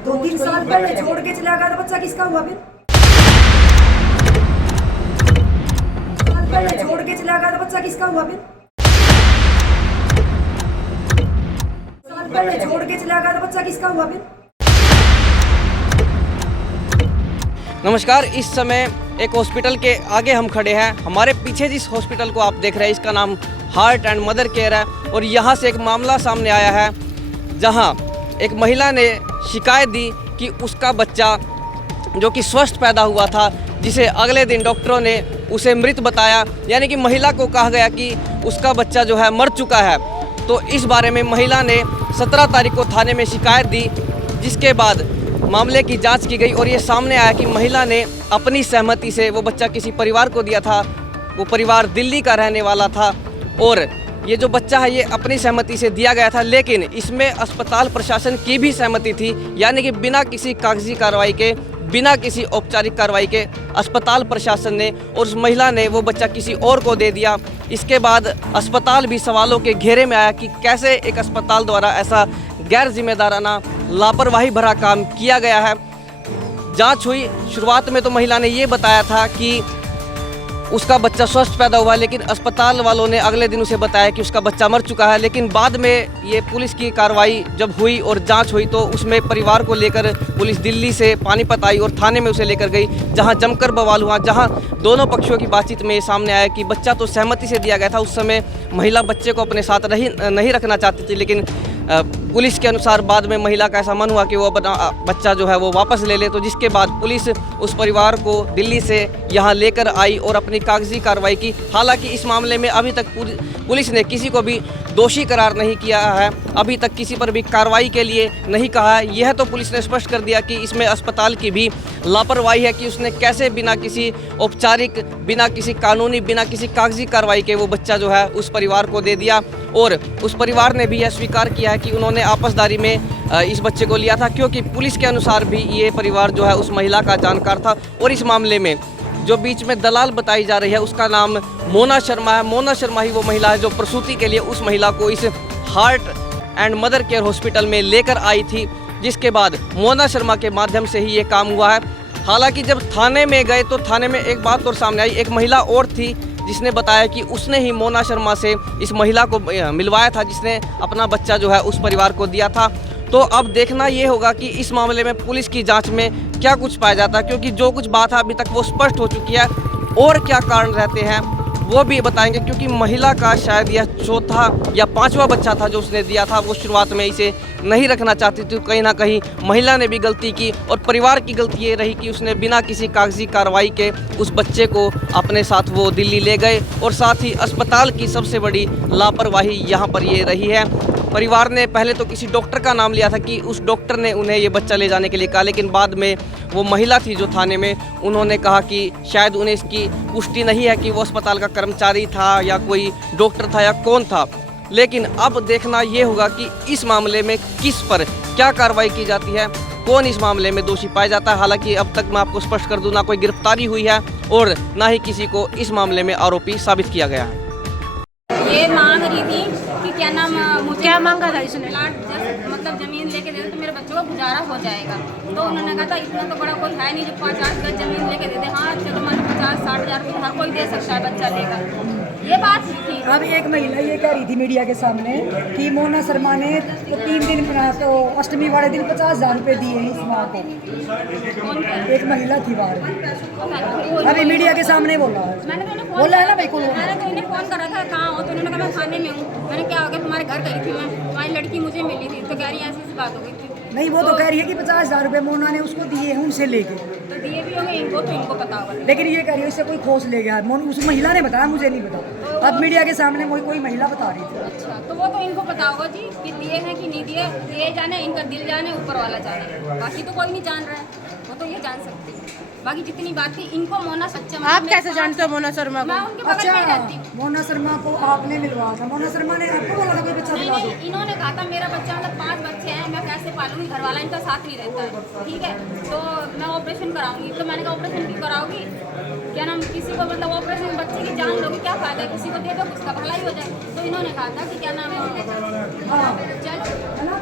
2-3 साल पहले छोड़ के चला गया था, बच्चा किसका हुआ फिर? साल पहले छोड़ के चला गया था, बच्चा किसका हुआ फिर? साल पहले छोड़ के चला गया था, बच्चा किसका हुआ फिर? नमस्कार, इस समय एक हॉस्पिटल के आगे हम खड़े हैं। हमारे पीछे जिस हॉस्पिटल को आप देख रहे हैं इसका नाम हार्ट एंड मदर केयर है और यहाँ से एक मामला सामने आया है जहाँ एक महिला ने शिकायत दी कि उसका बच्चा जो कि स्वस्थ पैदा हुआ था, जिसे अगले दिन डॉक्टरों ने उसे मृत बताया, यानी कि महिला को कहा गया कि उसका बच्चा जो है मर चुका है। तो इस बारे में महिला ने 17 तारीख को थाने में शिकायत दी, जिसके बाद मामले की जांच की गई और ये सामने आया कि महिला ने अपनी सहमति से वो बच्चा किसी परिवार को दिया था। वो परिवार दिल्ली का रहने वाला था और ये जो बच्चा है ये अपनी सहमति से दिया गया था, लेकिन इसमें अस्पताल प्रशासन की भी सहमति थी, यानी कि बिना किसी कागजी कार्रवाई के, बिना किसी औपचारिक कार्रवाई के अस्पताल प्रशासन ने और उस महिला ने वो बच्चा किसी और को दे दिया। इसके बाद अस्पताल भी सवालों के घेरे में आया कि कैसे एक अस्पताल द्वारा ऐसा गैर जिम्मेदाराना लापरवाही भरा काम किया गया है। जांच हुई। शुरुआत में तो महिला ने ये बताया था कि उसका बच्चा स्वस्थ पैदा हुआ, लेकिन अस्पताल वालों ने अगले दिन उसे बताया कि उसका बच्चा मर चुका है। लेकिन बाद में ये पुलिस की कार्रवाई जब हुई और जांच हुई तो उसमें परिवार को लेकर पुलिस दिल्ली से पानीपत आई और थाने में उसे लेकर गई, जहां जमकर बवाल हुआ, जहां दोनों पक्षों की बातचीत में सामने आया कि बच्चा तो सहमति से दिया गया था। उस समय महिला बच्चे को अपने साथ नहीं रखना चाहती थी, लेकिन पुलिस के अनुसार बाद में महिला का ऐसा मन हुआ कि वो अपना बच्चा जो है वो वापस ले ले। तो जिसके बाद पुलिस उस परिवार को दिल्ली से यहाँ लेकर आई और अपनी कागजी कार्रवाई की। हालांकि इस मामले में अभी तक पुलिस ने किसी को भी दोषी करार नहीं किया है, अभी तक किसी पर भी कार्रवाई के लिए नहीं कहा है। यह तो पुलिस ने स्पष्ट कर दिया कि इसमें अस्पताल की भी लापरवाही है कि उसने कैसे बिना किसी औपचारिक, बिना किसी कानूनी, बिना किसी कागजी कार्रवाई के वो बच्चा जो है उस परिवार को दे दिया। और उस परिवार ने भी यह स्वीकार किया है कि उन्होंने आपसदारी में इस बच्चे को लिया था, क्योंकि पुलिस के अनुसार भी ये परिवार जो है उस महिला का जानकार था। और इस मामले में जो बीच में दलाल बताई जा रही है उसका नाम मोना शर्मा है। मोना शर्मा ही वो महिला है जो प्रसूति के लिए उस महिला को इस heart and mother care hospital में लेकर आई थी, जिसके बाद मोना शर्मा के माध्यम से ही ये काम हुआ है। हालांकि जब थाने में गए तो थाने में एक बात और सामने आई। एक महिला और थी जिसने बताया कि उसने ही मोना शर्मा से इस महिला को मिलवाया था, जिसने अपना बच्चा जो है उस परिवार को दिया था। तो अब देखना ये होगा कि इस मामले में पुलिस की जांच में क्या कुछ पाया जाता है, क्योंकि जो कुछ बात है अभी तक वो स्पष्ट हो चुकी है। और क्या कारण रहते हैं वो भी बताएंगे, क्योंकि महिला का शायद यह चौथा या पांचवा बच्चा था जो उसने दिया था। वो शुरुआत में इसे नहीं रखना चाहती थी। कहीं ना कहीं महिला ने भी गलती की और परिवार की गलती ये रही कि उसने बिना किसी कागजी कार्रवाई के उस बच्चे को अपने साथ वो दिल्ली ले गए। और साथ ही अस्पताल की सबसे बड़ी लापरवाही यहाँ पर ये रही है। परिवार ने पहले तो किसी डॉक्टर का नाम लिया था कि उस डॉक्टर ने उन्हें ये बच्चा ले जाने के लिए कहा, लेकिन बाद में वो महिला थी जो थाने में, उन्होंने कहा कि शायद उन्हें इसकी पुष्टि नहीं है कि वो अस्पताल का कर्मचारी था या कोई डॉक्टर था या कौन था। लेकिन अब देखना ये होगा कि इस मामले में किस पर क्या कार्रवाई की जाती है, कौन इस मामले में दोषी पाया जाता है। हालांकि अब तक मैं आपको स्पष्ट कर दूं, ना कोई गिरफ्तारी हुई है और ना ही किसी को इस मामले में आरोपी साबित किया गया है। ये मांग रही थी कि क्या नाम, मुझे क्या मांगा था इसने, मतलब ज़मीन लेके दे दे तो मेरे बच्चों का गुजारा हो जाएगा। तो उन्होंने कहा था इतना तो बड़ा कोई है नहीं जो 50 गज ज़मीन लेके दे दे। हाँ चलो मान 50-60 हज़ार रुपये हर कोई दे सकता है बच्चा लेकर, ये बात थी। अब एक महिला ये कह रही थी मीडिया के सामने कि मोना शर्मा ने तो 3 दिन तो अष्टमी वाले दिन 50,000 रुपये दिए हैं इस माँ को। एक महिला थी बाहर, अभी मीडिया के सामने बोला है। मैंने तो उन्हें बोला है ना भाई को, मैंने तो उन्हें फ़ोन करा था कहाँ हो, तो उन्होंने कहा मैं थाने में हूँ। मैंने क्या हो गया, तुम्हारे घर गई थी मैं, तुम्हारी लड़की मुझे मिली थी, तो कह रही है ऐसी बात हो गई थी। नहीं वो तो कह रही है कि 50,000 रुपये मोना ने उसको दिए हैं उनसे लेके, तो दिए भी होंगे इनको, तो इनको पता होगा। लेकिन ये कह रही है इससे कोई खोज ले गया है। उस महिला ने बताया, मुझे नहीं पता। अब मीडिया के सामने कोई महिला बता रही थी। अच्छा, तो वो तो इनको पता होगा जी कि दिए हैं कि नहीं दिए, ये जाने, इनका दिल जाने, ऊपर वाला जाने, बाकी तो कोई नहीं जान रहा है। वो तो ये जान सकती है, बाकी जितनी बात थी इनको मोना सच्चा। आप कैसे जानते हो मोना शर्मा को? मैं उनके बगल में रहती हूँ। मोना शर्मा को आपने मिलवाया था? मोना शर्मा ने आपको बोला था कोई बच्चा दिला दो? नहीं, इन्होंने कहा था मेरा बच्चा, मतलब 5 बच्चे हैं, मैं कैसे पालूंगी, घर वाला इनका साथ नहीं रहता है, ठीक है, तो मैं ऑपरेशन कराऊंगी। तो मैंने कहा ऑपरेशन क्यों कराओगी, क्या नाम, किसी को मतलब ऑपरेशन बच्चे की जान लोगी, क्या फायदा है, किसी को दे दो उसका भलाई हो जाए। तो इन्होंने कहा था कि क्या नाम है, हाँ चल है ना,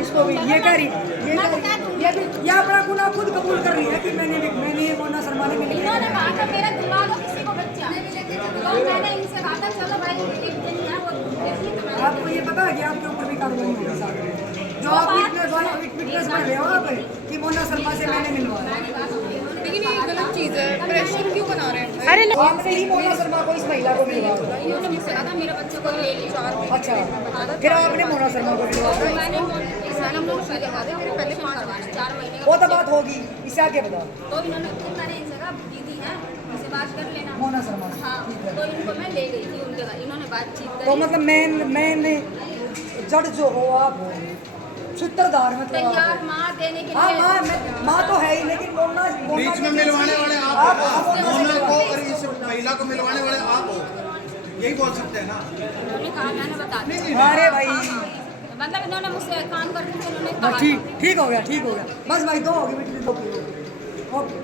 इसको भी ये कह रही, ये मैं कह रही बता दूंगी। ये अपना गुनाह खुद कबूल कर रही है कि मैंने मोना शर्मा ने मिली। इन्होंने कहा था मेरा दिलवा दो किसी को बच्चा, तो मैंने इनसे कहा था चलो भाई एक दिन है वो देखिए तो मैं आपको ये पता है कि आपके ऊपर भी कार्रवाई होगी साथ में? जो आप विटनेस बन रहे हो आप कि मोना शर्मा से मैंने मिलवाया। लेकिन ये गलत चीज़ है, प्रेशर क्यों बना रहे हैं? अरे नहीं, आपसे ही मोना शर्मा को इस महिला को मिलवाया। इन्होंने मुझसे कहा था मेरे बच्चे को ले ली 4 महीने। अच्छा, फिर आपने मोना शर्मा को मिलवाया। मैंने इस साल हम लोग पहले कहा था मेरे पहले 4 महीने का वो तो बात होगी, इससे आगे बताओ। तो इन्होंने फिर मैंने इनसे कहा दीदी है इनसे बात कर लेना। मोना शर्मा से, हाँ, ठीक है। तो इनको मैं ले गई थी उनके घर, इन्होंने बातचीत तो करी। मतलब मैंने जड़ जो हो आप हो सूत्रधार मतलब आप तैयार हो। माँ देने के हाँ लिए माँ तो है ही, लेकिन मोना बीच में मिलवाने वाले आप हो, मोना को और इस महिला को मिलवाने वाले आप हो, यही बोल सकते हैं ना। उन्होंने कहा मैंने बता दिया। अरे भाई मतलब इन्होंने मुझसे काम करते थे, इन्होंने बस कहा ठीक हो गया, ठीक हो गया। बस भाई दो हो गई बेटी, दो की ओके।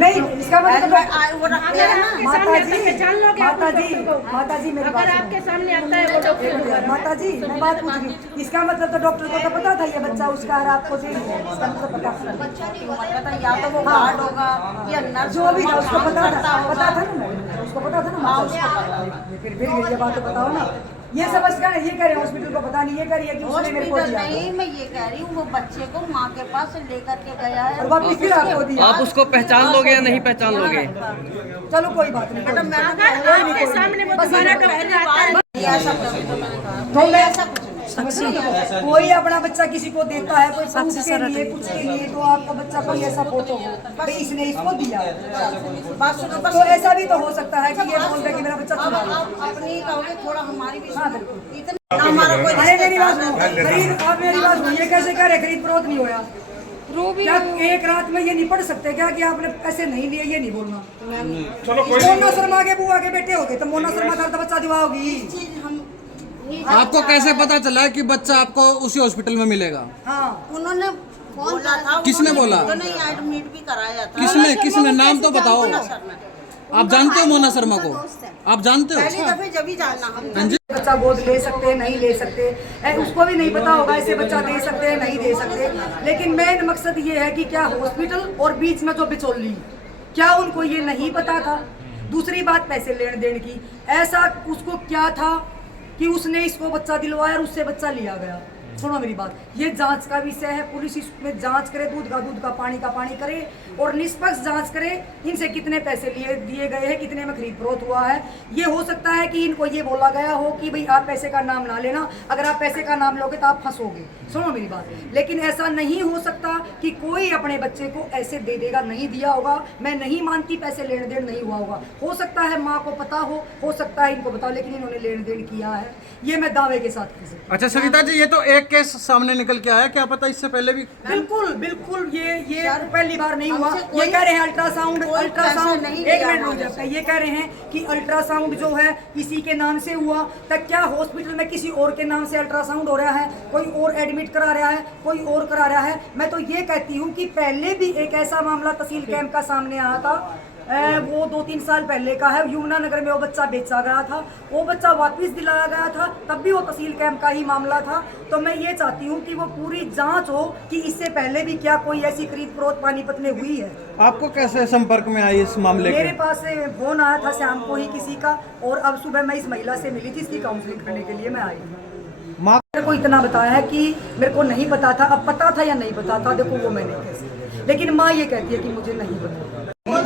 नहीं इसका मतलब माता जी मेरी बात अगर आपके सामने आता है वो डॉक्टर माता जी मैं बात पूछ रही हूँ। इसका मतलब तो डॉक्टर को तो पता था ये बच्चा उसका है, आपको तो इसका मतलब पता या तो वो गार्ड होगा या नर्स जो भी था उसको पता था ना, उसको पता था ना। फिर ये बात तो बताओ ना, ये समझ कर ये कह रहे हैं हॉस्पिटल को पता नहीं, ये कह रही है कि उसने मेरे को हॉस्पिटल दिया नहीं, मैं ये कह रही हूँ वो बच्चे को माँ के पास लेकर के गया है और वापिस फिर आपको दिया। आप उसको पहचान लोगे या नहीं पहचान लोगे? चलो कोई बात नहीं, मैडम मैं आपके सामने वो दोबारा डॉक्टर आता है तो मैं कोई अपना बच्चा किसी को देता है कोई प्रूफ के लिए कुछ के लिए, तो आपका बच्चा कोई ऐसा फोटो हो भाई इसने इसको दिया, बात सुनो तो ऐसा भी तो हो सकता है कि ये बोल दे कि मेरा बच्चा चुरा लिया। आप अपनी कहोगे थोड़ा हमारी भी हाँ, सुनो। बिल्कुल। इतना हमारा कोई अरे मेरी बात रिश्तेदार सुनो, खरीद आप मेरी बात सुनो, ये कैसे कह रहे खरीद फरोख्त नहीं होया? क्या एक रात में ये नहीं पढ़ सकते क्या कि आपने पैसे नहीं लिए? ये नहीं बोलना। मोना शर्मा के बुआ के बेटे हो गए तो मोना शर्मा का तो बच्चा दिवाओगी। चीज हम आपको कैसे पता चला कि बच्चा आपको उसी हॉस्पिटल में मिलेगा? हाँ उन्होंने बोला था, किसने बोला? उन्होंने एडमिट भी कराया था। किसने नाम तो बताओ। मोना शर्मा। आप जानते हो मोना शर्मा को? आप जानते हो? पहली दफे जब ही जानना हम बच्चा गोद ले सकते हैं नहीं ले सकते, उसको भी नहीं पता होगा ऐसे बच्चा दे सकते हैं नहीं दे सकते। लेकिन मेन मकसद ये है कि क्या हॉस्पिटल और बीच में जो बिचौली, क्या उनको ये नहीं पता था? दूसरी बात पैसे लेन देन की, ऐसा उसको क्या था कि उसने इसको बच्चा दिलवाया और उससे बच्चा लिया गया? सुनो मेरी बात, ये जांच का विषय है, पुलिस इसमें जांच करे, दूध का पानी करे और निष्पक्ष जांच करे इनसे कितने पैसे दिए गए हैं, कितने में खरीद फरोख्त हुआ है। ये हो सकता है कि इनको ये बोला गया हो कि भाई आप पैसे का नाम ना लेना, अगर आप पैसे का नाम लोगे तो आप फंसोगे। सुनो मेरी बात, लेकिन ऐसा नहीं हो सकता कि कोई अपने बच्चे को ऐसे दे देगा, नहीं दिया होगा। मैं नहीं मानती पैसे लेन देन नहीं हुआ होगा, हो सकता है माँ को पता हो सकता है इनको बताओ, लेकिन इन्होंने लेन देन किया है, ये मैं दावे के साथ कह सकती हूँ। अच्छा सविता जी, ये तो एक केस सामने निकल के आया, क्या पता इससे पहले भी? बिल्कुल ये पहली बार नहीं हुआ। ये कह रहे हैं अल्ट्रासाउंड नहीं एक मिनट रुक जाता है, ये कह रहे हैं कि अल्ट्रासाउंड जो है इसी के नाम से हुआ, तब क्या हॉस्पिटल में किसी और के नाम से अल्ट्रासाउंड हो रहा है, कोई और एडमिट करा रहा है, कोई और करा रहा है? मैं तो ये कहती हूँ कि पहले भी एक ऐसा मामला तहसील कैंप का सामने आया था, वो 2-3 साल पहले का है, यमुना नगर में वो बच्चा बेचा गया था, वो बच्चा वापस दिलाया गया था, तब भी वो तहसील कैंप का ही मामला था। तो मैं ये चाहती हूँ कि वो पूरी जांच हो कि इससे पहले भी क्या कोई ऐसी खरीद फरोख्त पानीपत में हुई है। आपको कैसे संपर्क में आई इस मामले मेरे के? पास फोन आया था शाम को ही किसी का, और अब सुबह मैं इस महिला से मिली थी, इसकी काउंसलिंग करने के लिए मैं आई हूँ। माँ मेरे को इतना बताया है कि मेरे को नहीं पता था, अब पता था या नहीं पता था देखो वो मैं नहीं कह सकती, लेकिन माँ ये कहती है कि मुझे नहीं पता।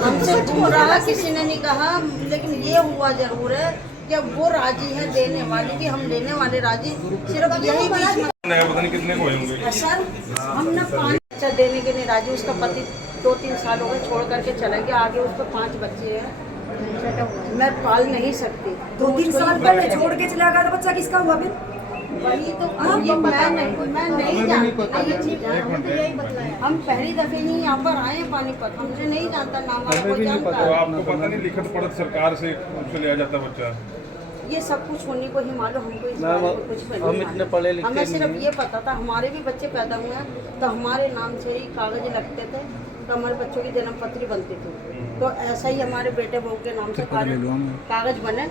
हमसे पूछ रहा किसी ने नहीं कहा, लेकिन ये हुआ जरूर है कि वो राजी है, देने वाली भी, हम लेने वाले राजी, सिर्फ यही बीच में पता नहीं कितने को होंगे सर हम ना 5 बच्चा देने के नहीं राजी। उसका पति 2-3 साल हो गए छोड़ करके चला गया, आगे उसको 5 बच्चे हैं, मैं पाल नहीं सकती। 2-3 साल पहले छोड़ के चला गया था, बच्चा किसका हुआ फिर? वही तो ये मैं नहीं जानती ये चीज़। हम पहली दफे ही यहाँ पर आए हैं पानीपत, हमसे नहीं जानता, नाम हमारा कोई जानता है। आपको पता नहीं लिखत पढ़त सरकार से लिया जाता बच्चा? ये सब कुछ होने को ही मालूम, हमको इस बारे में कुछ भी नहीं मालूम। हमें सिर्फ ये पता था हमारे भी बच्चे पैदा हुए हैं तो हमारे नाम से ही कागज लगते थे, तो हमारे बच्चों की जन्म पत्री बनती थी। तो ऐसा ही हमारे बेटे बहू के नाम से कागज बने,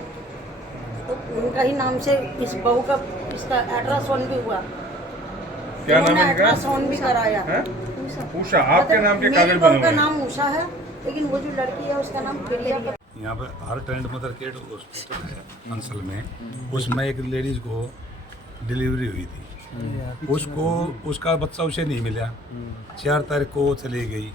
तो उनका ही नाम से इस बहू का इसका अल्ट्रासाउंड भी हुआ। क्या नाम है इनका? अल्ट्रासाउंड भी कराया। उषा, आपके नाम के कागज मेरी बने बहू का हुए हैं। नाम उषा है, लेकिन वो जो लड़की है उसका नाम प्रिया। यहाँ पे heart and mother care hospital है अंसल में, उसमें एक लेडीज को डिलीवरी हुई थी, उसको उसका बच्चा उसे नहीं मिला। 4 तारीख को वो चली गई,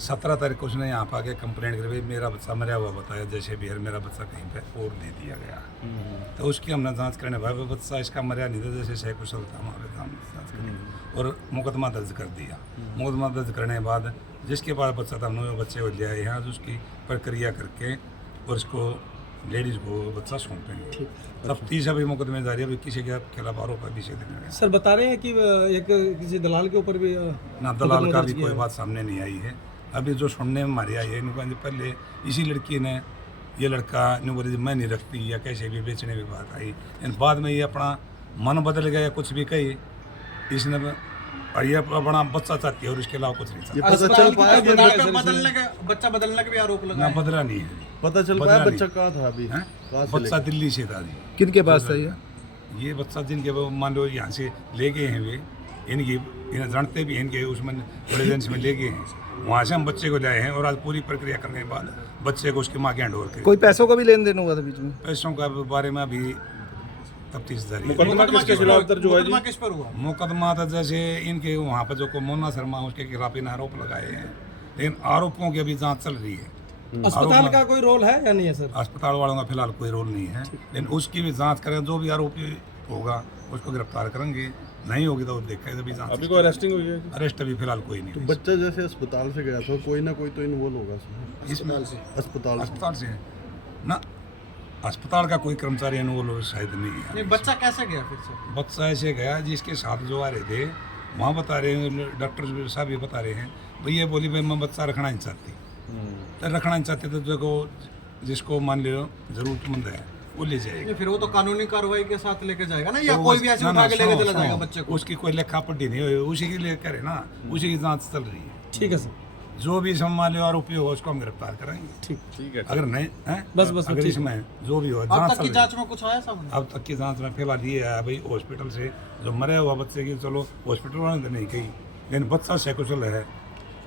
17 तारीख को उसने यहाँ पर आके कंप्लेंट कर, भाई मेरा बच्चा मरा हुआ बताया, जैसे भी है मेरा बच्चा कहीं पे और दे दिया गया। तो उसकी हमने जांच करने भाई बच्चा इसका मरा नहीं था, जैसे सकुशल था, हमारे काम जाँच करें और मुकदमा दर्ज कर दिया। मुकदमा दर्ज करने के बाद जिसके पास बच्चा था हमने वो बच्चे को लिया यहाँ, उसकी प्रक्रिया करके और उसको लेडीज़ को बच्चा सौंपेंगे। तफ्तीश अभी मुकदमे जारी है, अभी किसी के खिलाफ आरोप अभी से देंगे। सर बता रहे हैं कि एक किसी दलाल के ऊपर भी ना दलाल का भी कोई बात सामने नहीं आई है। अभी जो सुनने में हमारी आई है, इनको पहले इसी लड़की ने ये लड़का ने बोली मैं नहीं रखती या कैसे भी बेचने की बात आई, इन बाद में ये अपना मन बदल गया, कुछ भी कही इसने और ये अपना बच्चा चाहती है और इसके अलावा कुछ नहीं चाहती। बच्चा बदलने का भी आरोप लगा ना बदला नहीं है, पता चल बदला पाया नहीं। बच्चा कहाँ था अभी? बच्चा दिल्ली से था जी। किनके पास था ये बच्चा जिनके वो मान लो यहाँ से ले गए हैं वे, इनकी इन्हें जानते भी हैं, इनके उसमें रेजिडेंस में ले गए हैं, वहाँ से हम बच्चे को लाए हैं और आज पूरी प्रक्रिया करने के बाद बच्चे को उसकी माँ के हैंड ओवर करें। कोई पैसों का भी लेन देन हुआ था बीच में? पैसों का बारे में अभी तफ्तीश जारी है। मुकदमा किसके खिलाफ दर्ज हुआ जी? किस पर हुआ? मुकदमा था जैसे इनके वहाँ पर जो को मोना शर्मा उसके खिलाफ इन आरोप लगाए हैं, लेकिन आरोपों की अभी जांच चल रही है। अस्पताल का कोई रोल है या नहीं है सर? अस्पताल वालों का फिलहाल कोई रोल नहीं है, लेकिन उसकी भी जांच करें, जो भी आरोपी होगा उसको गिरफ्तार करेंगे, नहीं होगी तो देखेंगे अभी जांच। अभी कोई अरेस्टिंग हुई है? अरेस्ट अभी फिलहाल कोई नहीं हुई। बच्चा जैसे अस्पताल से गया था, कोई ना कोई तो इन्वॉल्व होगा इसमें। अस्पताल से ना, अस्पताल का कोई कर्मचारी इन्वॉल्व शायद नहीं है। बच्चा कैसे गया फिर से? बच्चा ऐसे गया जिसके साथ जो आ रहे थे वहाँ बता रहे हैं, डॉक्टर साहब ये बता रहे हैं, भाई ये बोली भाई मैं बच्चा रखना नहीं चाहती, तो रखना नहीं चाहते तो जो जिसको मान लो जरूरतमंद है वो ले जाएगा। फिर वो तो कानूनी कार्रवाई के साथ लेके जाएगा ना, या तो कोई भी ऐसे उठा के लेके चला जाएगा बच्चे को? उसकी कोई लेखा पट्टी नहीं हुई, उसी की ले करे ना, उसी की जांच चल रही है। ठीक है सर, जो भी मान लो आरोपी होगा उसको हम गिरफ्तार करेंगे। ठीक है। अगर नहीं है बस अगर इसमें जो भी हो अब तक की जांच में कुछ आया सामने? अब तक की जांच में फिलहाल ये है भाई हॉस्पिटल से जो मरे हुआ बच्चे की, चलो हॉस्पिटल वाले ने नहीं कही, लेकिन बच्चा सकुशल है।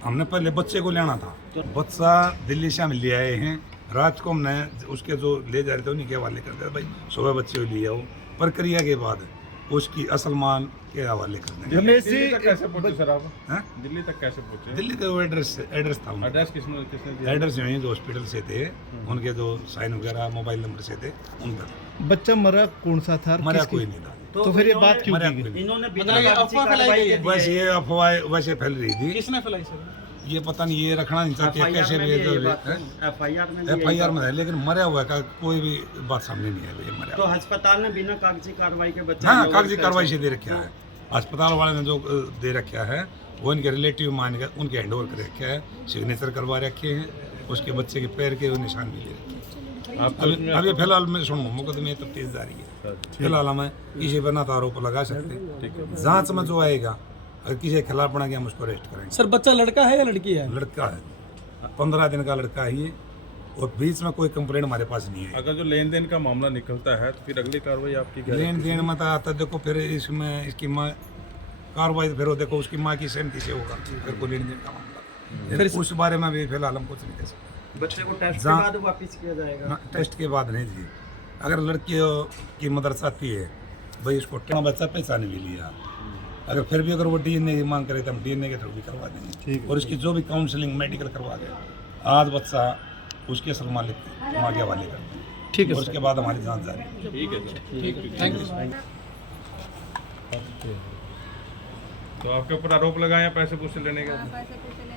हमने पहले बच्चे को लेना था, बच्चा दिल्ली से हम ले आए हैं, रात को हमने उसके जो ले जा रहे थे उन्हीं के हवाले कर दिया, भाई सुबह बच्चे को ले आओ, प्रक्रिया के बाद उसकी असल माल के हवाले कर देंगे। दिल्ली तक कैसे पहुंचे सर आप? हैं? दिल्ली तक कैसे पहुंचे? दिल्ली का वो एड्रेस था उनका। एड्रेस किसने दिया? एड्रेस यहीं जो हॉस्पिटल से थे, उनके जो साइन वगैरह मोबाइल नंबर से थे उन पर। बच्चा मरा कौन सा था? मरा कोई नहीं था, तो फिर ये बात क्यों मरा की कोई नहीं। इन्होंने मतलब ये अफवाह फैलाई गई है? बस ये अफवाह वैसे फैल रही थी, किसने फैलाई सर? ये पता नहीं, ये रखना नहीं चाहते कैसे भी FIR में है, लेकिन मरा हुआ का कोई भी बात सामने नहीं है। ये मरा तो अस्पताल ने बिना कागजी कार्रवाई के बच्चे हाँ कागजी कार्रवाई से दे रखा है, अस्पताल वाले ने जो दे रखा है वो इनके रिलेटिव मान के उनके हैंड ओवर कर रखा है, सिग्नेचर करवा रखे हैं, उसके बच्चे के पैर के निशान भी ले रखे हैं। अभी फिलहाल मैं सुनो मुकदमे तफ्तीश जारी है, फिलहाल हमें किसी पर ना तो आरोप लगा सकते, जांच में जो आएगा अगर किसी के खिलाफ बना के हम उसको अरेस्ट करेंगे। सर बच्चा लड़का है या लड़की है? लड़का है, 15 दिन का लड़का है ये, और बीच में कोई कंप्लेंट हमारे पास नहीं है। अगर जो लेन देन का मामला निकलता है तो फिर अगली कार्रवाई आपकी क्या? लेन देन में तो आता देखो, फिर इसमें इसकी माँ कार्रवाई फिर देखो उसकी माँ की सहमति से होगा, फिर कोई लेन देन का मामला फिर उस बारे में भी फिलहाल हम कुछ नहीं कह सकते। बच्चे को टेस्ट के बाद वापस किया जाएगा? टेस्ट के बाद नहीं जी, अगर लड़की की मदर चाहती है भाई उसको क्या बच्चा पहचाने भी लिया, अगर फिर भी अगर वो DNA की मांग करे तो हम DNA के थ्रू भी करवा देंगे, और इसकी जो भी काउंसलिंग मेडिकल करवा दें, आज बच्चा उसके असल मालिक माँ के हवाले कर दें। ठीक है, उसके बाद हमारी जांच जारी है। ठीक है सर, थैंक यू। तो आपके ऊपर आरोप लगाए हैं पैसे पूछे लेने के? पैसे पूछे लेने